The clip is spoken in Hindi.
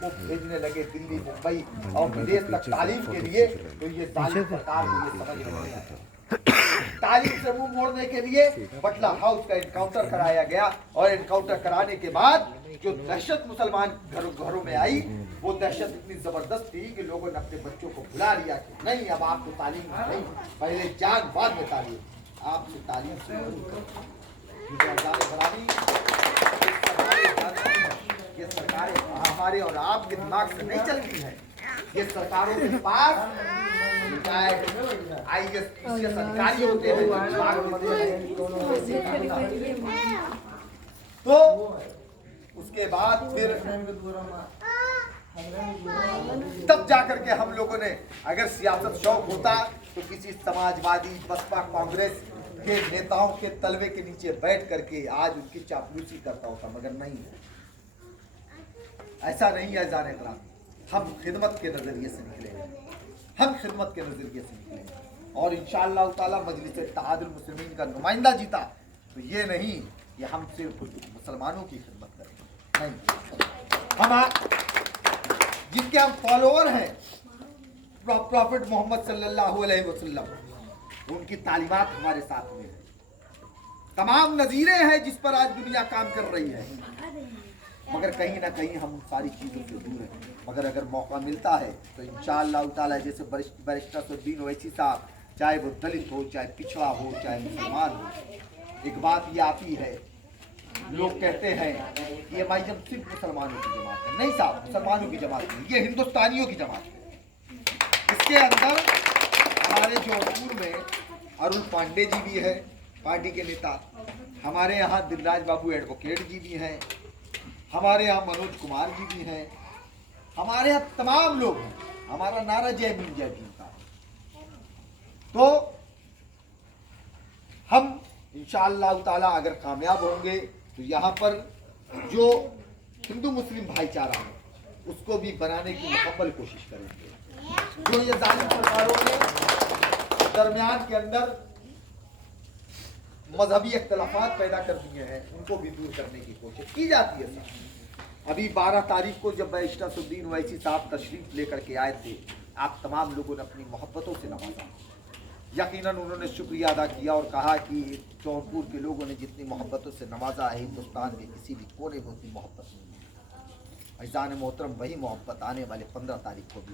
को भेजने लगे दिल्ली, मुंबई और विदेश तक तालीम के लिए, तो ये जालिम सरकार को ये समझ में नहीं आया। तालीम से मुंह मोड़ने के लिए बटला हाउस का एनकाउंटर कराया गया और एनकाउंटर कराने के बाद जो दहशत मुसलमान घरों में आई, वो दहशत इतनी जबरदस्त थी कि लोगों ने अपने बच्चों को बुला लिया कि नहीं, अब आपको तालीम नहीं, पहले जान बाद में तालीम, आपसे तालीम से ये सरकारें हमारे और आपके दिमाग से नहीं चलती है। ये सरकारों के पास IAS अधिकारी होते हैं, तो उसके बाद फिर तब जाकर के हम लोगों ने, अगर सियासत शौक होता तो किसी समाजवादी बसपा कांग्रेस के नेताओं के तलवे के नीचे बैठ करके आज उनकी चापलूसी करता होता, मगर नहीं, ऐसा नहीं है। जाने का हम खिदमत के नजरिए से निकले, हम खिदमत के नजरिए से निकले और इंशाअल्लाह ताला मजलिस इत्तेहादुल मुस्लिमीन का नुमाइंदा जीता तो ये नहीं कि हम सिर्फ मुसलमानों की खिदमत करें, नहीं, हम जिनके हम फॉलोअर हैं प्रॉफिट मोहम्मद सल्लल्लाहु अलैहि वसल्लम, उनकी तालीमात हमारे साथ में है, तमाम नजीरें हैं जिस पर आज दुनिया काम कर रही है, मगर कहीं ना कहीं हम सारी चीज़ों से दूर हैं। मगर अगर मौका मिलता है तो इंशाअल्लाह ताला जैसे बैरिस्टर सैयद ओवैसी साहब, चाहे वो दलित हो, चाहे पिछड़ा हो, चाहे मुसलमान हो, एक बात ये आती है, लोग कहते हैं कि ये भाई जब सिर्फ मुसलमानों की जमात है, नहीं साहब, मुसलमानों की जमात नहीं, ये हिंदुस्तानियों की जमात है। इसके अंदर हमारे जौनपुर में अरुण पांडे जी भी है, पार्टी के नेता, हमारे यहाँ दिलराज बाबू एडवोकेट जी भी हैं, हमारे यहाँ मनोज कुमार जी भी हैं, हमारे यहाँ तमाम लोग हैं। हमारा नारा जय भीम जय भीम का। तो हम इंशाअल्लाह ताला अगर कामयाब होंगे तो यहाँ पर जो हिंदू मुस्लिम भाईचारा है उसको भी बनाने की मुकम्मल कोशिश करेंगे। जो ये जालिम सरकारों ने दरमियान के अंदर मजहबी इख्तलाफात पैदा कर दिए हैं, उनको भी दूर करने की कोशिश की जाती है। अभी 12 तारीख को जब बैरिस्टर सैयद ओवैसी साहब तशरीफ लेकर के आए थे, आप तमाम लोगों ने अपनी मोहब्बतों से नवाजा। यकीनन उन्होंने शुक्रिया अदा किया और कहा कि जौनपुर के लोगों ने जितनी मोहब्बतों से नवाजा है, हिंदुस्तान में किसी भी कोने में उतनी मोहब्बत नहीं है। ऐज़ान मोहतरम, वही मोहब्बत आने वाले 15 तारीख को भी